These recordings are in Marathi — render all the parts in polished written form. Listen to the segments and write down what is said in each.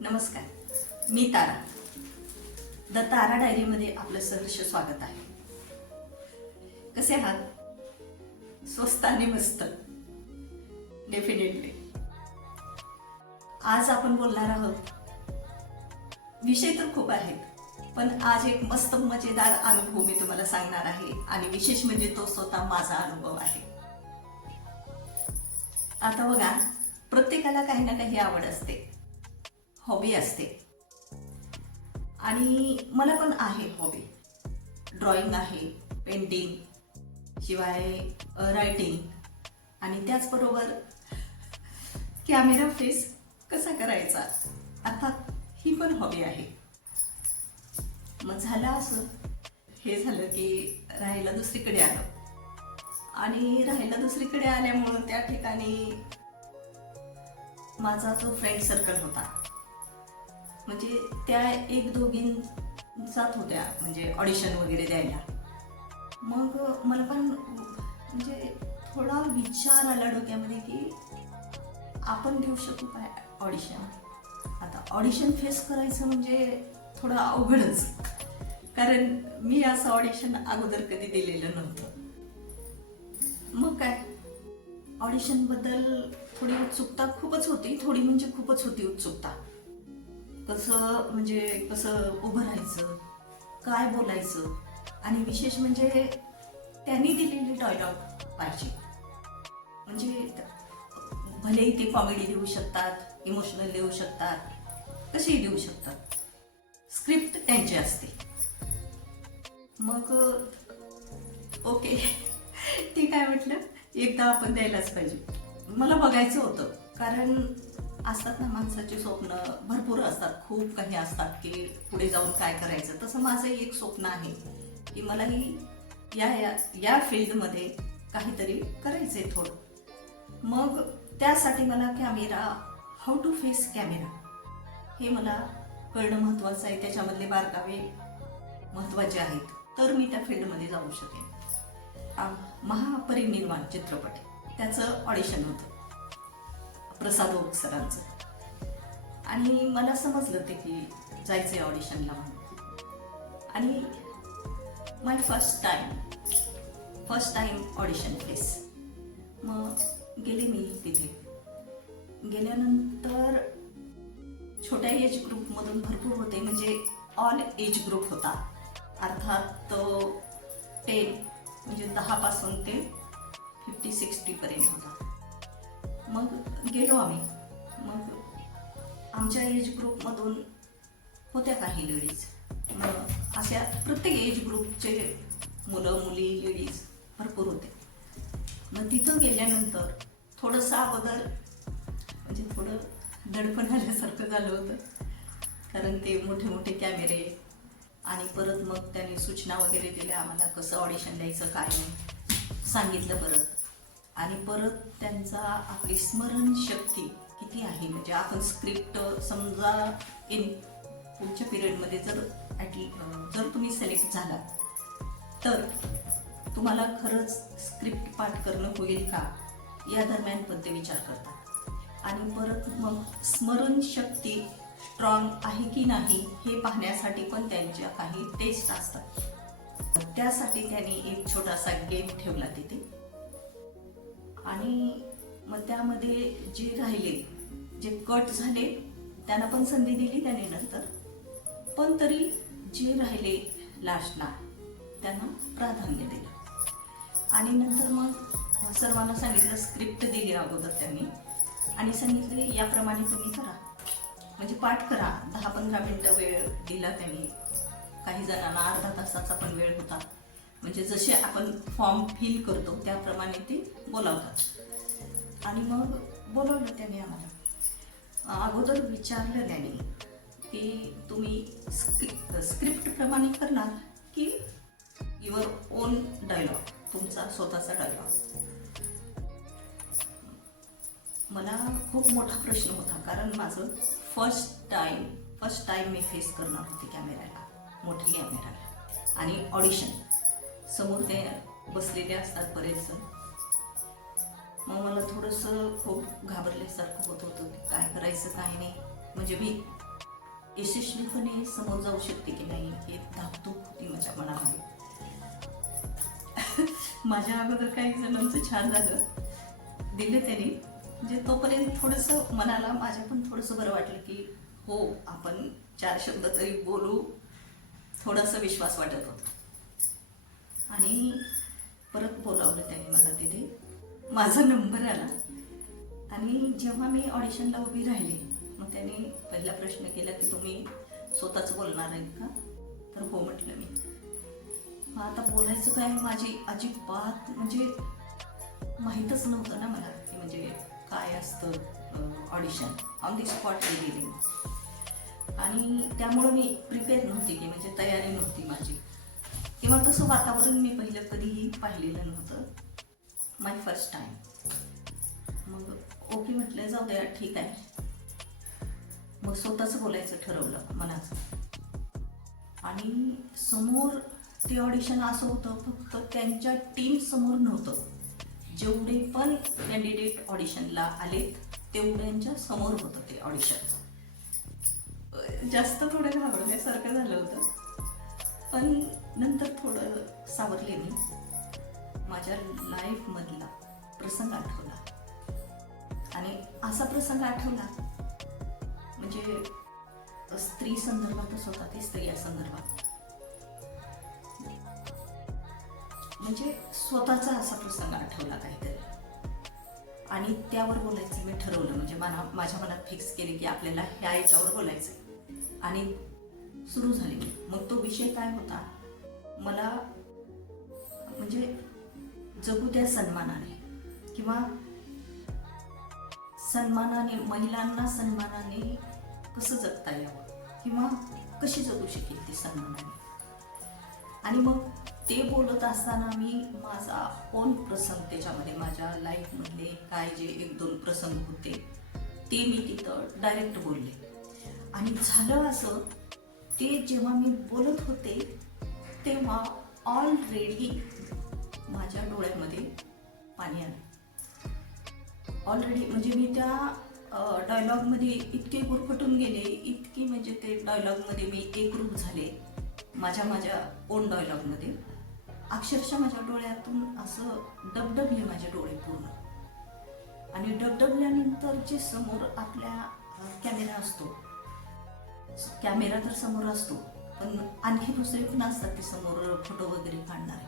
नमस्कार, मी तारा. द तारा डायरीमध्ये आपलं सहर्ष स्वागत आहे. कसे आहात? स्वस्त आणि मस्त. डेफिनेटली. आज आपण बोलणार आहोत. विषय तर खूप आहेत, पण आज एक मस्त मजेदार अनुभव मी तुम्हाला सांगणार आहे आणि विशेष म्हणजे तो स्वतः माझा अनुभव आहे. आता बघा, प्रत्येकाला काही ना काही आवड असते, हॉबी असते आणि मला पण आहे हॉबी. ड्रॉइंग आहे, पेंटिंग, शिवाय रायटिंग आणि त्याचबरोबर कॅमेरा फेस कसा करायचा, अर्थात ही पण हॉबी आहे. मग झालं असं, हे झालं की राहायला दुसरीकडे आलो आणि राहायला दुसरीकडे आल्यामुळं त्या ठिकाणी माझा जो फ्रेंड सर्कल होता, म्हणजे त्या एक दोघीं जात होत्या म्हणजे ऑडिशन वगैरे द्यायला. मग मला पण म्हणजे थोडा विचार आला डोक्यामध्ये की आपण देऊ शकू काय ऑडिशन. आता ऑडिशन फेस करायचं म्हणजे थोडं अवघडच, कारण मी असं ऑडिशन अगोदर कधी दिलेलं नव्हतं. मग काय, ऑडिशनबद्दल थोडी उत्सुकता खूपच होती, थोडी म्हणजे खूपच होती उत्सुकता. कसं उभं राहायचं, काय बोलायचं आणि विशेष म्हणजे त्यांनी दिलेली डायलॉग पाहिजे. म्हणजे भलेही ते कॉमेडी देऊ शकतात, इमोशनल देऊ शकतात, कसेही देऊ शकतात. स्क्रिप्ट त्यांची असते. मग ओके ठीक आहे म्हटलं, एकदा आपण द्यायलाच पाहिजे. मला बघायचं होतं, कारण असतात ना माणसाचे स्वप्न भरपूर असतात, खूप काही असतात की पुढे जाऊन काय करायचं. तसं माझं एक स्वप्न आहे की मलाही या फील्डमध्ये काहीतरी करायचंय थोडं. मग त्यासाठी मला camera, how to face camera हे मला कळणं महत्त्वाचं आहे. त्याच्यामधले बारकावे महत्त्वाचे आहेत, तर मी त्या फील्डमध्ये जाऊ शकेन. महापरिनिर्वाण चित्रपट, त्याचं ऑडिशन होतं प्रसाद ओक सरांचं, आणि मला समजलं ते की जायचंय ऑडिशनला म्हणून. आणि माय फर्स्ट टाइम ऑडिशन फेस. मग गेले मी तिथे. गेल्यानंतर छोट्या एज ग्रुपमधून भरपूर होते, म्हणजे ऑल एज ग्रुप होता. अर्थात तो 10 म्हणजे 10 पासून ते 50-60 पर्यंत होता. मग गेलो आम्ही. मग आमच्या एज ग्रुपमधून होत्या काही लेडीज. मग अशा प्रत्येक एज ग्रुपचे मुलं मुली लेडीज भरपूर होते. मग तिथं गेल्यानंतर थोडंसं अगोदर म्हणजे थोडं दडपण आल्यासारखं झालं होतं, कारण ते मोठे मोठे कॅमेरे आणि परत मग त्यांनी सूचना वगैरे दिल्या आम्हाला, कसं ऑडिशन द्यायचं काय नाही सांगितलं परत. आणि परत त्यांचा आपली स्मरणशक्ती किती आहे, म्हणजे आपण स्क्रिप्ट समजा पुढच्या पिरियडमध्ये जर तुम्ही सिलेक्ट झालात तर तुम्हाला खरंच स्क्रिप्ट पाठ करणं होईल का, या दरम्यान पण ते विचार करतात. आणि परत मग स्मरणशक्ती स्ट्रॉंग आहे की नाही हे पाहण्यासाठी पण त्यांच्या काही टेस्ट असतात. त्यासाठी त्यांनी एक छोटासा गेम ठेवला तिथे. आणि मग त्यामध्ये जे राहिले, जे कट झाले त्यांना पण संधी दिली त्याने नंतर, पण तरी जे राहिले लास्टला त्यांना प्राधान्य दिलं. आणि नंतर मग सर्वांना सांगितलं, स्क्रिप्ट दिली अगोदर त्यांनी आणि सांगितले याप्रमाणे तुम्ही करा, म्हणजे पाठ करा. 10-15 मिनटं वेळ दिला त्यांनी. काही जणांना अर्धा तासाचा पण वेळ होता, म्हणजे जसे आपण फॉर्म फिल करतो त्याप्रमाणे ते बोलावतात. आणि मग बोलवलं त्याने आम्हाला. अगोदर विचारलं त्याने की तुम्ही स्क्रिप्ट प्रमाणे करणार की युअर ओन डायलॉग, तुमचा स्वतःचा डायलॉग. मला खूप मोठा प्रश्न होता, कारण माझं फर्स्ट टाइम मी फेस करणार होते कॅमेऱ्याला, मोठ्या कॅमेऱ्याला. आणि ऑडिशन समोर ते बसलेले असतात बरेच जण. मग मला थोडंसं खूप घाबरल्यासारखं होत होतं की काय करायचं काय नाही. म्हणजे मी यशस्वीपणे समोर जाऊ शकते की नाही हे धाकधूक होती माझ्या मनामध्ये. माझ्या अगोदर काही जणांचं छान झालं, दिले त्यांनी, म्हणजे तोपर्यंत थोडंसं मनाला माझ्या पण थोडंसं बरं वाटलं की हो आपण 4 शब्द तरी बोलू, थोडासा विश्वास वाटत होता. आणि परत बोलावलं त्यांनी मला तिथे, माझा नंबर आला आणि जेव्हा मी ऑडिशनला उभी राहिली मग त्यांनी पहिला प्रश्न केला की तुम्ही स्वतःच बोलणार आहेत का? तर हो म्हटलं मी. मग आता बोलायचं काय, माझी अजिबात म्हणजे माहीतच नव्हतं ना मला की म्हणजे काय असतं ऑडिशन. ऑन दी स्पॉट गेली आणि त्यामुळं मी प्रिपेअर नव्हती की म्हणजे तयारी नव्हती माझी, किंवा तसं वातावरण मी पहिलं कधीही पाहिलेलं नव्हतं. माय फर्स्ट टाइम. मग ओके म्हटलं, जाऊ द्या ठीक आहे. मग स्वतःच बोलायचं ठरवलं मनाचं. आणि समोर ते ऑडिशन असं होतं, फक्त त्यांच्या टीम समोर नव्हतं, जेवढे पण कॅन्डिडेट ऑडिशनला आलेत तेवढ्यांच्या समोर होतं ते ऑडिशन. जास्त थोडं घाबरल्यासारखं झालं होतं, पण नंतर थोडं सावरले मी. माझ्या लाईफमधला प्रसंग आठवला आणि असा प्रसंग आठवला म्हणजे स्त्री संदर्भातच होता, ते स्त्रिया संदर्भात. म्हणजे स्वतःचा असा प्रसंग आठवला काहीतरी आणि त्यावर बोलायचं मी ठरवलं. म्हणजे माझ्या मनात फिक्स केले की आपल्याला ह्या याच्यावर बोलायचं आणि सुरू झाली. मग तो विषय काय होता, मला म्हणजे जगू त्या सन्मानाने, किंवा सन्मानाने, महिलांना सन्मानाने कसं जगता यावं किंवा कशी जगू शकेल ती सन्मानाने. आणि मग ते बोलत असताना मी माझा ओन प्रसंग त्याच्यामध्ये, माझ्या लाईफमधले काय जे 1-2 प्रसंग होते ते मी तिथं डायरेक्ट बोलले. आणि झालं असं, ते जेव्हा मी बोलत होते तेव्हा ऑलरेडी माझ्या डोळ्यामध्ये पाणी आलं. ऑलरेडी म्हणजे मी त्या डायलॉगमध्ये इतके गुरफटून गेले, इतकी म्हणजे ते डायलॉगमध्ये मी एकरूप झाले माझ्या ओन डायलॉगमध्ये. अक्षरशः माझ्या डोळ्यातून असं डबडबले माझे डोळे पूर्ण. आणि डबडबल्यानंतर जे समोर आपल्या कॅमेरा असतो, कॅमेरा तर समोर असतो, पण आणखी दुसरे पण असतात ते समोर फोटो वगैरे काढणारे,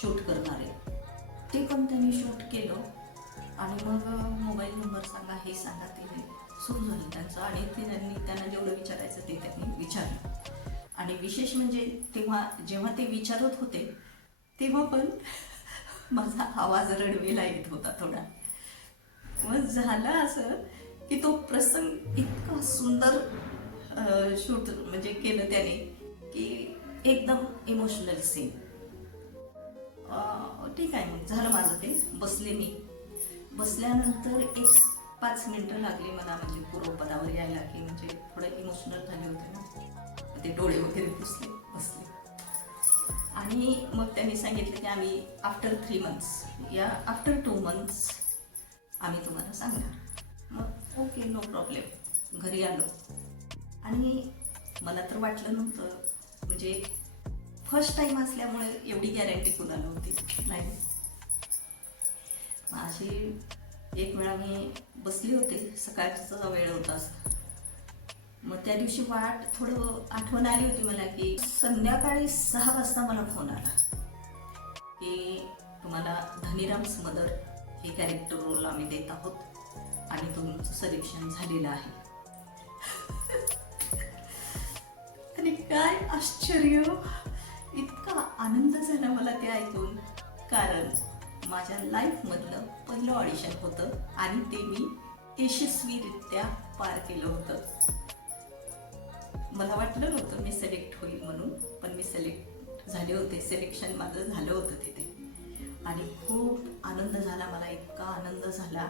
शूट करणारे. ते पण त्यांनी शूट केलं आणि मग मोबाईल नंबर सांगा, हे सांगा, ते सुरू झालं त्यांचं. आणि त्यांना जेवढं विचारायचं ते त्यांनी विचारलं. आणि विशेष म्हणजे तेव्हा जेव्हा ते विचारत होते तेव्हा पण माझा आवाज रडवेला येत होता थोडा. मग झालं असं की तो प्रसंग इतका सुंदर शूट म्हणजे केलं त्याने की एकदम इमोशनल सीन. ठीक आहे, मग झालं माझं ते. बसले मी. बसल्यानंतर 1-5 मिनिटं लागली मला म्हणजे पूर्वपदावर यायला, की म्हणजे थोडं इमोशनल झाले होते ना, ते डोळे वगैरे बसले. आणि मग त्यांनी सांगितलं की आम्ही आफ्टर 3 months या आफ्टर 2 months आम्ही तुम्हाला सांगणार. मग ओके, नो प्रॉब्लेम. घरी आलो आणि मला तर वाटलं नव्हतं, म्हणजे फर्स्ट टाइम असल्यामुळे एवढी गॅरंटी कुणाला होती नाही. अशी एक वेळा मी बसली होते, सकाळचा वेळ होता. मग त्या दिवशी थोडं आठवण आली होती मला की संध्याकाळी 6 वाजता मला फोन आला की तुम्हाला धनीराम्स मदर हे कॅरेक्टर रोल आम्ही देत आहोत आणि तुमचं सिलेक्शन झालेलं आहे. आणि काय आश्चर्य, इतका आनंद झाला मला ते ऐकून, कारण माझ्या लाईफमधलं पहिलं ऑडिशन होतं आणि ते मी यशस्वीरित्या पार केलं होतं. मला वाटलं नव्हतं मी सिलेक्ट होईल म्हणून, पण मी सिलेक्ट झाले होते. सिलेक्शन माझं झालं होतं तिथे आणि खूप आनंद झाला मला. इतका आनंद झाला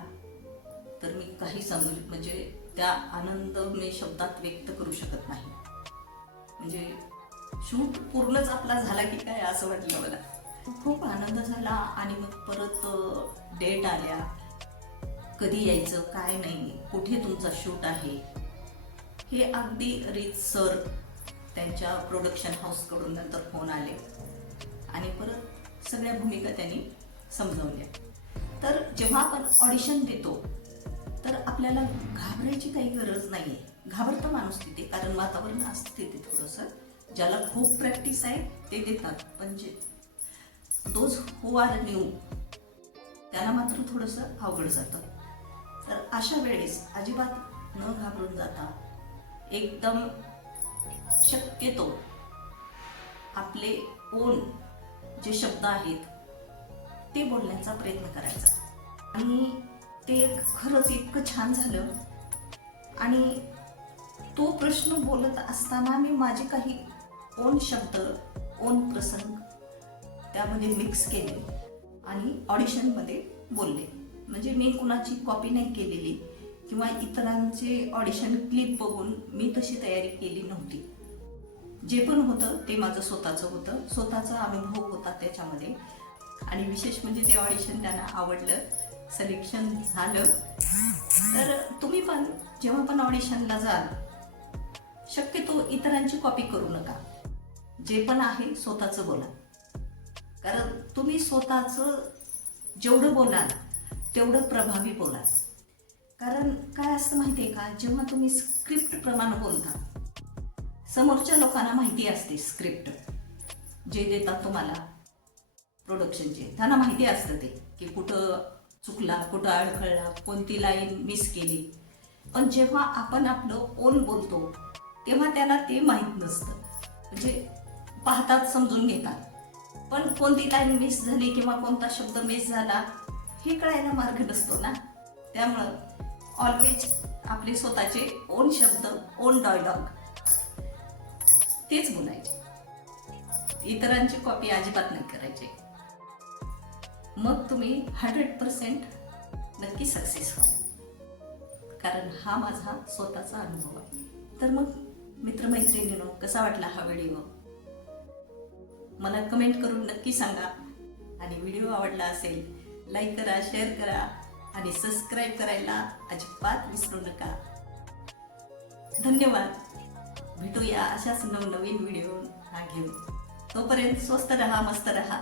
तर मी काही सांगू, म्हणजे त्या आनंद मी शब्दात व्यक्त करू शकत नाही. म्हणजे शूट पूर्णच आपला झाला की काय असं वाटलं मला. खूप आनंद झाला. आणि मग परत डेट आल्या, कधी यायचं काय नाही, कुठे तुमचा शूट आहे हे अगदी रीतसर त्यांच्या प्रोडक्शन हाऊसकडून नंतर फोन आले आणि परत सगळ्या भूमिका त्यांनी समजावल्या. तर जेव्हा आपण ऑडिशन देतो तर आपल्याला घाबरायची काही गरज नाही आहे. घाबरतं माणूस तिथे, कारण वातावरण असतं तिथे थोडंसं. ज्याला खूप प्रॅक्टिस आहे ते देतात, पण जे दोज हू आर न्यू त्यांना मात्र थोडंसं अवघड जातं. तर अशा वेळेस अजिबात न घाबरून जाता एकदम शक्यतो आपले ओन जे शब्द आहेत ते बोलण्याचा प्रयत्न करायचा. आणि ते खरंच इतकं छान झालं. आणि तो प्रश्न बोलत असताना मी माझे काही ओन शब्द, ओन प्रसंग त्यामध्ये मिक्स केले आणि ऑडिशनमध्ये बोलले. म्हणजे मी कुणाची कॉपी नाही केलेली किंवा इतरांचे ऑडिशन क्लिप बघून मी तशी तयारी केली नव्हती. जे पण होतं ते माझं स्वतःचं होतं, स्वतःचा अनुभव होता त्याच्यामध्ये. आणि विशेष म्हणजे ते ऑडिशन त्यांना आवडलं, सिलेक्शन झालं. तर तुम्ही पण जेव्हा पण ऑडिशनला जाल शक्यतो इतरांची कॉपी करू नका. जे पण आहे स्वतःचं बोला, कारण तुम्ही स्वतःचं जेवढं बोलाल तेवढं प्रभावी बोलाल. कारण काय असतं माहिती आहे का, जेव्हा तुम्ही स्क्रिप्ट प्रमाणे बोलता समोरच्या लोकांना माहिती असते स्क्रिप्ट जे देतात तुम्हाला प्रोडक्शनचे, त्यांना माहिती असतं ते की कुठं चुकला, कुठं अडखळला, कोणती लाईन मिस केली. पण जेव्हा आपण आपलं ओन बोलतो तेव्हा त्याला ते माहीत नसतं. म्हणजे पाहतात, समजून घेतात, पण कोणती लाईन मिस झाली किंवा कोणता शब्द मिस झाला हे कळायला मार्ग नसतो ना. त्यामुळं ऑलवेज आपले स्वतःचे ओन शब्द, ओन डायलॉग तेच बोलायचे. इतरांची कॉपी अजिबात नाही करायची. मग तुम्ही 100% नक्की सक्सेस व्हाल. कारण हा माझा स्वतःचा अनुभव आहे. तर मग मित्रमैत्रिणींनो, कसा वाटला हा व्हिडिओ मला कमेंट करून नक्की सांगा. आणि व्हिडिओ आवडला असेल लाईक करा, शेअर करा आणि सबस्क्राईब करायला अजिबात विसरू नका. धन्यवाद. भेटूया अशाच नवनवीन व्हिडिओ घेऊन. तोपर्यंत स्वस्त रहा, मस्त रहा.